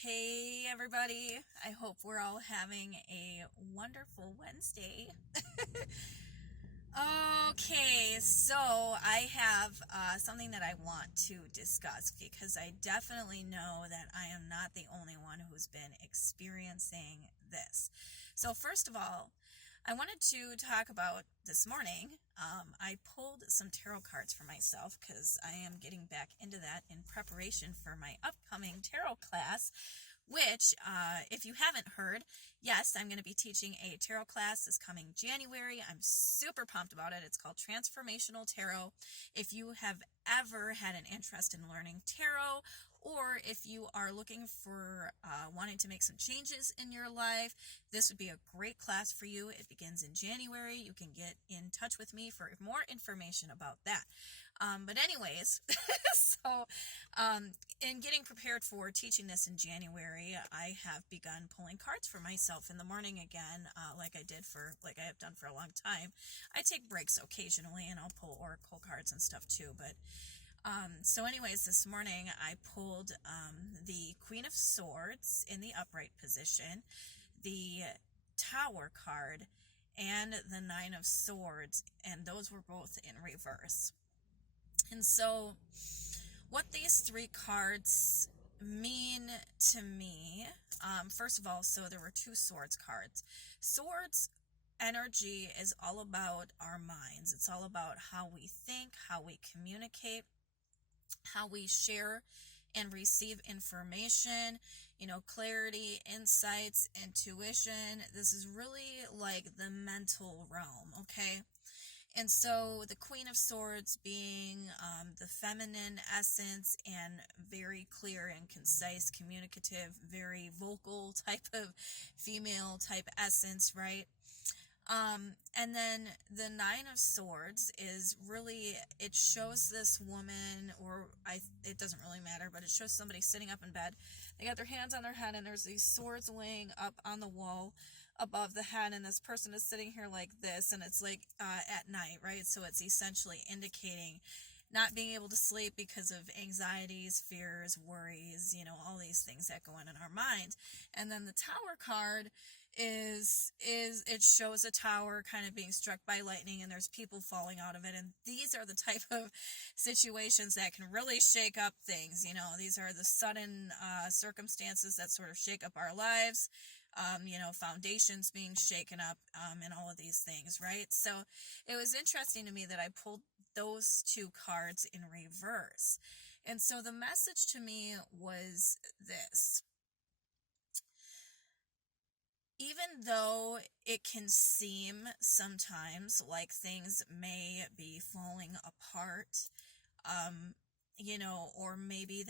Hey everybody, I hope we're all having a wonderful Wednesday. Okay, so I have something that I want to discuss because I definitely know that I am not the only one who's been experiencing this. So first of all, I wanted to talk about this morning. I pulled some tarot cards for myself because I am getting back into that in preparation for my upcoming tarot class, which, if you haven't heard, yes, I'm going to be teaching a tarot class this coming January. I'm super pumped about it. It's called Transformational Tarot. If you have ever had an interest in learning tarot, or if you are looking for wanting to make some changes in your life, this would be a great class for you. It begins in January. You can get in touch with me for more information about that. But anyways, so in getting prepared for teaching this in January, I have begun pulling cards for myself in the morning again, like I have done for a long time. I take breaks occasionally, and I'll pull oracle cards and stuff too. But so anyways, this morning I pulled the Queen of Swords in the upright position, the Tower card, and the Nine of Swords, and those were both in reverse. And so what these three cards mean to me, first of all, so there were two swords cards. Swords energy is all about our minds. It's all about how we think, how we communicate, how we share and receive information, clarity, insights, intuition. This is really like the mental realm, okay? And so the Queen of Swords being the feminine essence and very clear and concise, communicative, very vocal type of female type essence, right? And then the Nine of Swords is really, it shows this woman, it doesn't really matter, but it shows somebody sitting up in bed. They got their hands on their head, and there's these swords laying up on the wall above the head, and this person is sitting here like this, and it's like at night, right? So it's essentially indicating not being able to sleep because of anxieties, fears, worries, all these things that go on in our mind. And then the Tower card is it shows a tower kind of being struck by lightning, and there's people falling out of it, and these are the type of situations that can really shake up things. These are the sudden circumstances that sort of shake up our lives, foundations being shaken up, and all of these things, right? So it was interesting to me that I pulled those two cards in reverse. And so the message to me was this: even though it can seem sometimes like things may be falling apart, or maybe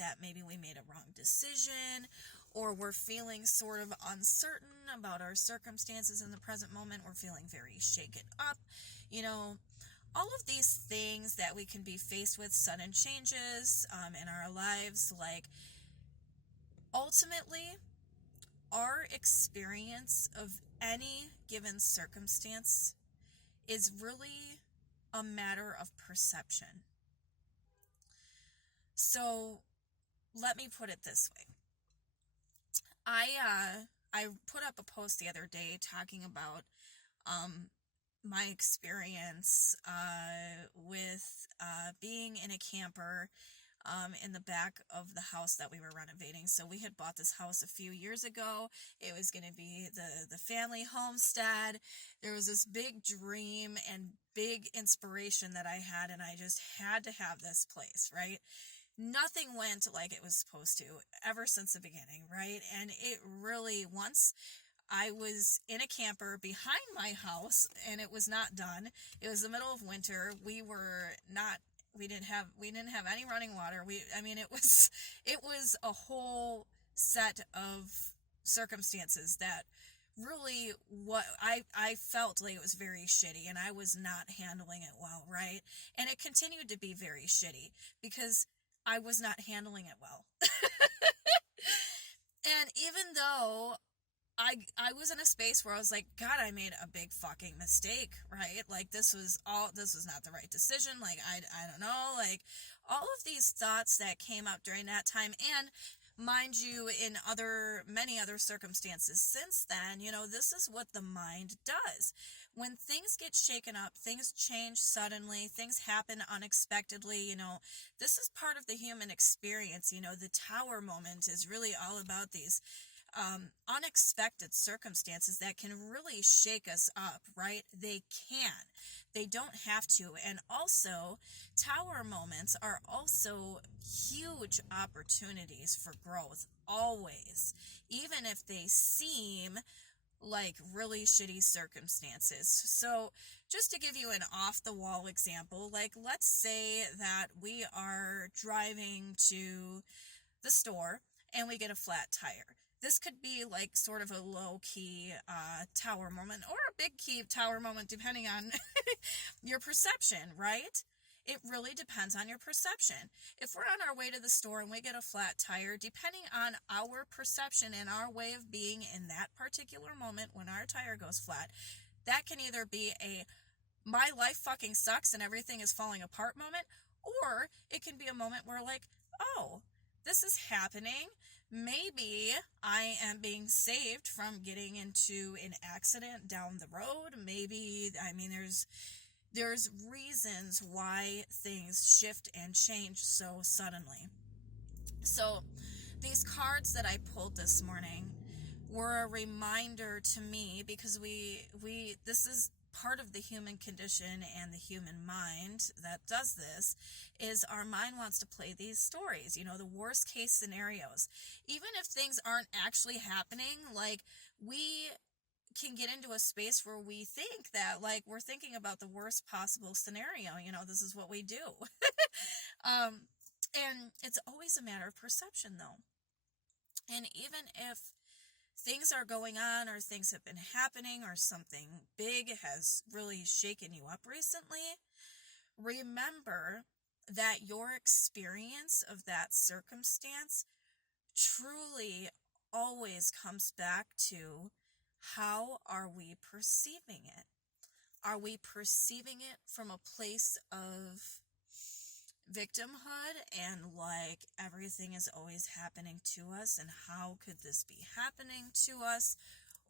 we made a wrong decision, or we're feeling sort of uncertain about our circumstances in the present moment, we're feeling very shaken up, all of these things that we can be faced with, sudden changes in our lives, like, ultimately, our experience of any given circumstance is really a matter of perception. So let me put it this way. I put up a post the other day talking about my experience with being in a camper in the back of the house that we were renovating. So we had bought this house a few years ago. It was going to be the family homestead. There was this big dream and big inspiration that I had, and I just had to have this place, right? Nothing went like it was supposed to ever since the beginning, right? And it really, once I was in a camper behind my house, and it was not done. It was the middle of winter. We didn't have any running water. It was a whole set of circumstances that really, what I felt like it was very shitty, and I was not handling it well, right? And it continued to be very shitty because I was not handling it well. And even though I was in a space where I was like, God, I made a big fucking mistake, right? Like, this was not the right decision. Like, I don't know, like, all of these thoughts that came up during that time. And mind you, in many other circumstances since then, this is what the mind does. When things get shaken up, things change suddenly, things happen unexpectedly, this is part of the human experience. The tower moment is really all about these unexpected circumstances that can really shake us up, right? They can. They don't have to. And also, tower moments are also huge opportunities for growth, always, even if they seem like really shitty circumstances. So, just to give you an off the wall example, like let's say that we are driving to the store and we get a flat tire. This could be like sort of a low key tower moment or a big key tower moment, depending on your perception, right? It really depends on your perception. If we're on our way to the store and we get a flat tire, depending on our perception and our way of being in that particular moment when our tire goes flat, that can either be a my life fucking sucks and everything is falling apart moment, or it can be a moment where like, oh, this is happening. Maybe I am being saved from getting into an accident down the road. Maybe, there's reasons why things shift and change so suddenly. So these cards that I pulled this morning were a reminder to me, because this is part of the human condition and the human mind that does this, is our mind wants to play these stories, the worst case scenarios. Even if things aren't actually happening, like we can get into a space where we think that like we're thinking about the worst possible scenario. This is what we do. And it's always a matter of perception though. And even if things are going on or things have been happening or something big has really shaken you up recently, remember that your experience of that circumstance truly always comes back to how are we perceiving it? Are we perceiving it from a place of victimhood and like everything is always happening to us and how could this be happening to us?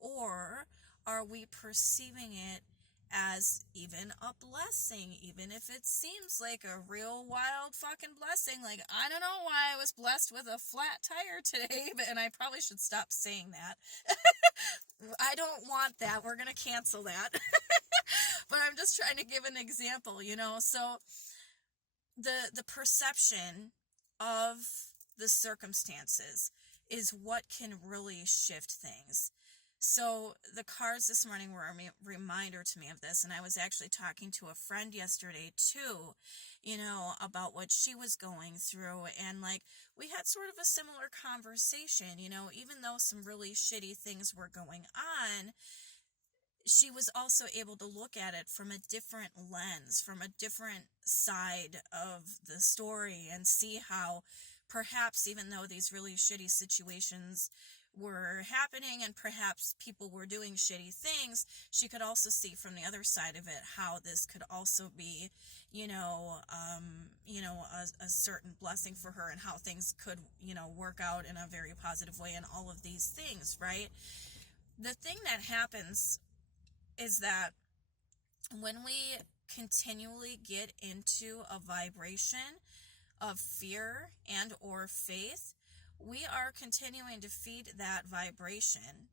Or are we perceiving it as even a blessing, even if it seems like a real wild fucking blessing? Like, I don't know why I was blessed with a flat tire today, and I probably should stop saying that. I don't want that. We're gonna cancel that. But I'm just trying to give an example, so the perception of the circumstances is what can really shift things. So the cards this morning were a reminder to me of this, and I was actually talking to a friend yesterday too, about what she was going through, and like we had sort of a similar conversation, even though some really shitty things were going on, she was also able to look at it from a different lens, from a different side of the story, and see how perhaps even though these really shitty situations were happening and perhaps people were doing shitty things, she could also see from the other side of it how this could also be, a certain blessing for her, and how things could, work out in a very positive way, and all of these things, right? The thing that happens is that when we continually get into a vibration of fear and or faith, we are continuing to feed that vibration.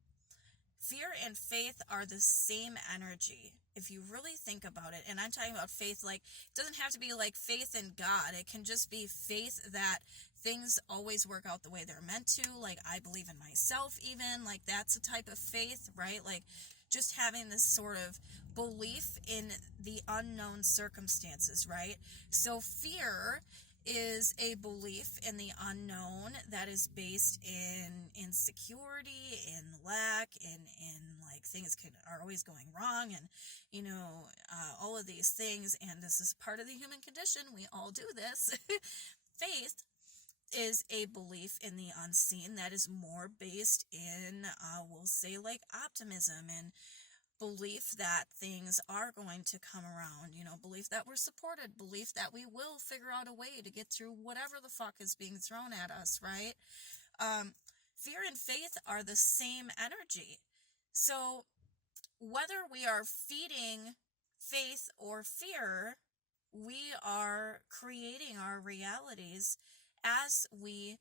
Fear and faith are the same energy, if you really think about it. And I'm talking about faith, like, it doesn't have to be like faith in God. It can just be faith that things always work out the way they're meant to. Like, I believe in myself even. Like, that's a type of faith, right? Like, just having this sort of belief in the unknown circumstances, right? So fear is a belief in the unknown that is based in insecurity, in lack, in like things are always going wrong, and all of these things. And this is part of the human condition. We all do this. Faith is a belief in the unseen that is more based in, we'll say, like optimism and belief that things are going to come around, belief that we're supported, belief that we will figure out a way to get through whatever the fuck is being thrown at us, right? Fear and faith are the same energy. So whether we are feeding faith or fear, we are creating our realities as we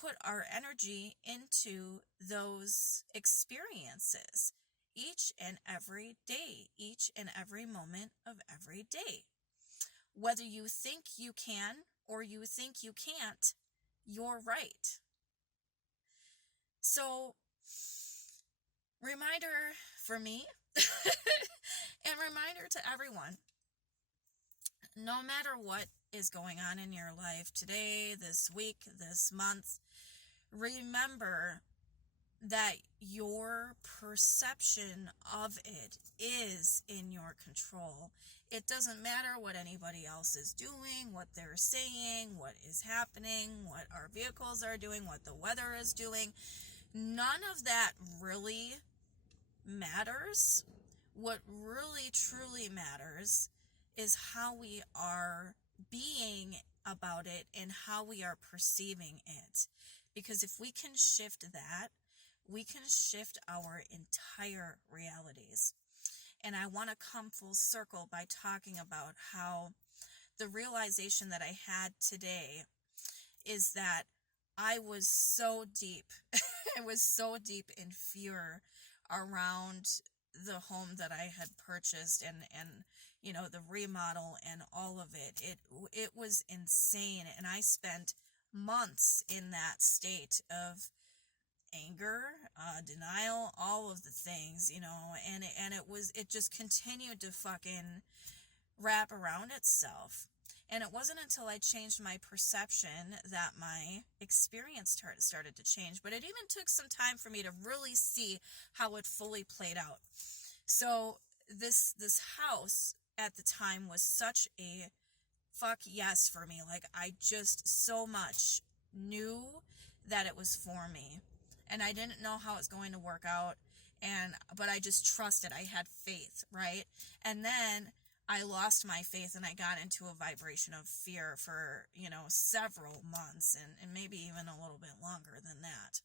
put our energy into those experiences each and every day, each and every moment of every day. Whether you think you can or you think you can't, you're right. So, reminder for me and reminder to everyone, no matter what is going on in your life today, this week, this month, remember that your perception of it is in your control. It doesn't matter what anybody else is doing, what they're saying, what is happening, what our vehicles are doing, what the weather is doing. None of that really matters. What really truly matters is how we are being about it and how we are perceiving it. Because if we can shift that, we can shift our entire realities. And I want to come full circle by talking about how the realization that I had today is that I was so deep, I was so deep in fear around the home that I had purchased and you know, the remodel and all of it. It was insane, and I spent months in that state of anger, denial, all of the things, you know, and it just continued to fucking wrap around itself. And it wasn't until I changed my perception that my experience started to change. But it even took some time for me to really see how it fully played out. So this house at the time was such a fuck yes for me. Like, I just so much knew that it was for me. And I didn't know how it's going to work out. But I just trusted. I had faith, right? And then I lost my faith and I got into a vibration of fear for, you know, several months and maybe even a little bit longer than that.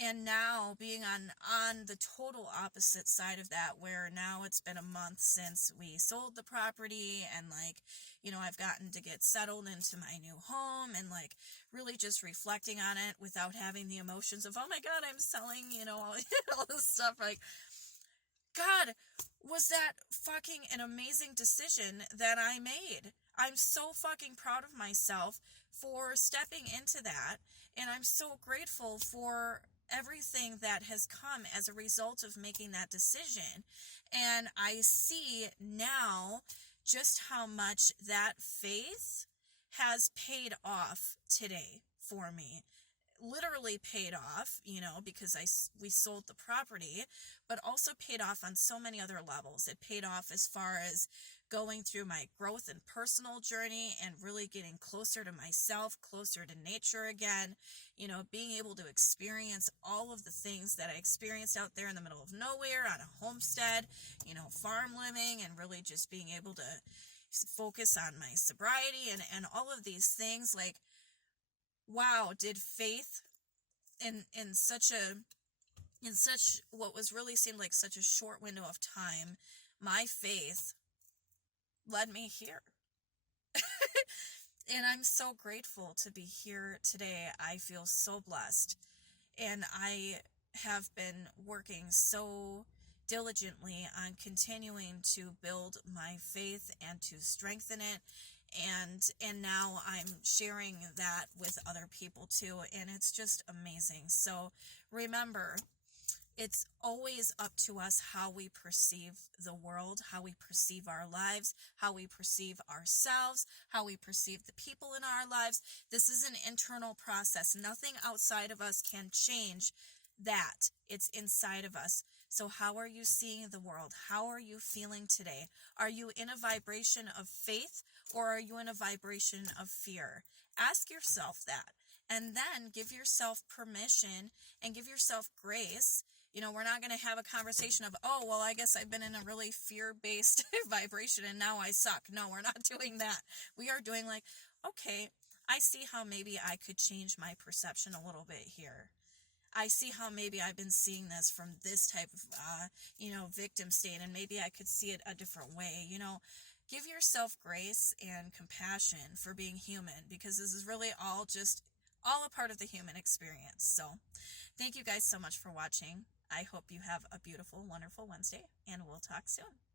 And now being on the total opposite side of that, where now it's been a month since we sold the property and, like, you know, I've gotten to get settled into my new home and, like, really just reflecting on it without having the emotions of, oh my God, I'm selling, you know, all this stuff. Like, God, was that fucking an amazing decision that I made. I'm so fucking proud of myself for stepping into that. And I'm so grateful for everything that has come as a result of making that decision. And I see now just how much that faith has paid off today for me. Literally paid off, you know, because we sold the property, but also paid off on so many other levels. It paid off as far as going through my growth and personal journey and really getting closer to myself, closer to nature again, you know, being able to experience all of the things that I experienced out there in the middle of nowhere on a homestead, you know, farm living, and really just being able to focus on my sobriety and all of these things. Like, wow, did faith in such what was really seemed like such a short window of time, my faith led me here. And I'm so grateful to be here today. I feel so blessed. And I have been working so diligently on continuing to build my faith and to strengthen it. And now I'm sharing that with other people too, and it's just amazing. So remember, it's always up to us how we perceive the world, how we perceive our lives, how we perceive ourselves, how we perceive the people in our lives. This is an internal process. Nothing outside of us can change that. It's inside of us. So how are you seeing the world? How are you feeling today? Are you in a vibration of faith, or are you in a vibration of fear? Ask yourself that, and then give yourself permission and give yourself grace. You know, we're not going to have a conversation of, oh, well, I guess I've been in a really fear-based vibration and now I suck. No, we're not doing that. We are doing like, okay, I see how maybe I could change my perception a little bit here. I see how maybe I've been seeing this from this type of, victim state, and maybe I could see it a different way. Give yourself grace and compassion for being human, because this is really all a part of the human experience. So thank you guys so much for watching. I hope you have a beautiful, wonderful Wednesday, and we'll talk soon.